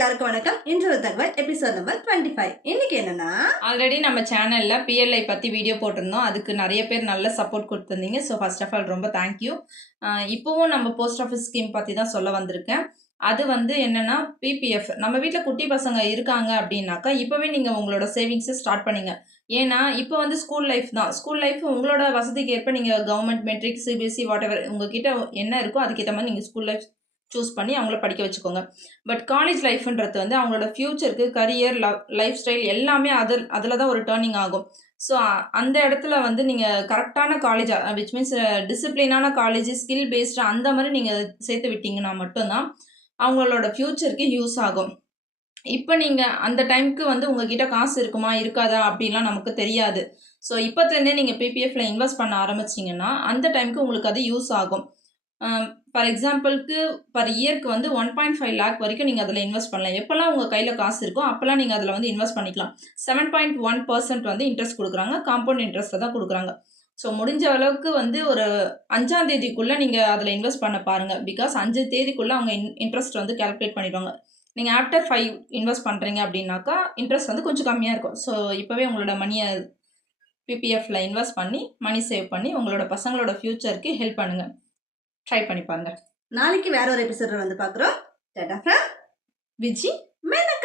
எல்லாருக்கும் வணக்கம். இன்று தகவல் எபிசோட் நம்பர் 25. இன்னைக்கு என்னன்னா, ஆல்ரெடி நம்ம சேனல்ல பிஎல்ஐ பத்தி வீடியோ போட்டிருந்தோம். அதுக்கு நிறைய பேர் நல்ல சப்போர்ட் கொடுத்துருந்தீங்க. ஸோ ஃபர்ஸ்ட் ஆஃப் ஆல் ரொம்ப தேங்க்யூ. இப்போவும் நம்ம போஸ்ட் ஆஃபீஸ் ஸ்கீம் பற்றி தான் சொல்ல வந்திருக்கேன். அது வந்து என்னன்னா பிபிஎஃப். நம்ம வீட்டில் குட்டி பசங்க இருக்காங்க அப்படின்னாக்கா இப்போவே நீங்கள் உங்களோட சேவிங்ஸை ஸ்டார்ட் பண்ணுங்க. ஏன்னா இப்போ வந்து ஸ்கூல் லைஃப் தான். ஸ்கூல் லைஃப் உங்களோட வசதிக்கு ஏற்ப நீங்கள் government matric CBSE what ever உங்ககிட்ட என்ன இருக்கோ அதுக்கேற்ற மாதிரி நீங்கள் ஸ்கூல் லைஃப் சூஸ் பண்ணி அவங்கள படிக்க வச்சுக்கோங்க. பட் காலேஜ் லைஃப்ன்றது வந்து அவங்களோட ஃப்யூச்சருக்கு கரியர் லைஃப் ஸ்டைல் எல்லாமே அதில் தான் ஒரு டேர்னிங் ஆகும். ஸோ அந்த இடத்துல வந்து நீங்கள் கரெக்டான காலேஜ் விச் மீன்ஸ் டிசிப்ளினான காலேஜ் ஸ்கில் பேஸ்டு அந்த மாதிரி நீங்கள் சேர்த்து விட்டீங்கன்னா மட்டும்தான் அவங்களோட ஃப்யூச்சருக்கு யூஸ் ஆகும். இப்போ நீங்கள் அந்த டைமுக்கு வந்து உங்ககிட்ட காசு இருக்குமா இருக்காதா அப்படின்லாம் நமக்கு தெரியாது. ஸோ இப்போத்துலேருந்தே நீங்கள் பிபிஎஃப்ல இன்வெஸ்ட் பண்ண ஆரம்பிச்சிங்கன்னா அந்த டைமுக்கு உங்களுக்கு அது யூஸ் ஆகும். ஃபார் எக்ஸாம்பிளுக்கு பர் இயர்க்கு வந்து 1.5 லேக் வரைக்கும் நீங்கள் அதில் இன்வெஸ்ட் பண்ணலாம். எப்போல்லாம் உங்கள் கையில் காசு இருக்கோ அப்போல்லாம் நீங்கள் அதில் வந்து இன்வெஸ்ட் பண்ணிக்கலாம். 7.1% வந்து இன்ட்ரெஸ்ட் கொடுக்குறாங்க. காம்பவுண்ட் இன்ட்ரெஸ்ட்டில் தான் கொடுக்குறாங்க. ஸோ முடிஞ்ச அளவுக்கு வந்து ஒரு 5ஆம் தேதிக்குள்ளே நீங்கள் அதில் இன்வெஸ்ட் பண்ண பாருங்கள். பிகாஸ் 5 தேதிக்குள்ளே அவங்க இன்ட்ரெஸ்ட் வந்து கால்குலேட் பண்ணிடுவாங்க. நீங்கள் ஆஃப்டர் 5 இன்வெஸ்ட் பண்ணுறீங்க அப்படின்னாக்கா இன்ட்ரெஸ்ட் வந்து கொஞ்சம் கம்மியாக இருக்கும். ஸோ இப்போவே உங்களோட மணியை பிபிஎஃப்ல இன்வெஸ்ட் பண்ணி மணி சேவ் பண்ணி உங்களோட பசங்களோட ஃப்யூச்சருக்கு ஹெல்ப் பண்ணுங்கள். ட்ரை பண்ணி பாருங்க. நாளைக்கு வேற ஒரு எபிசோட் வந்து பார்க்குறோம். Tata from Viji Maneka.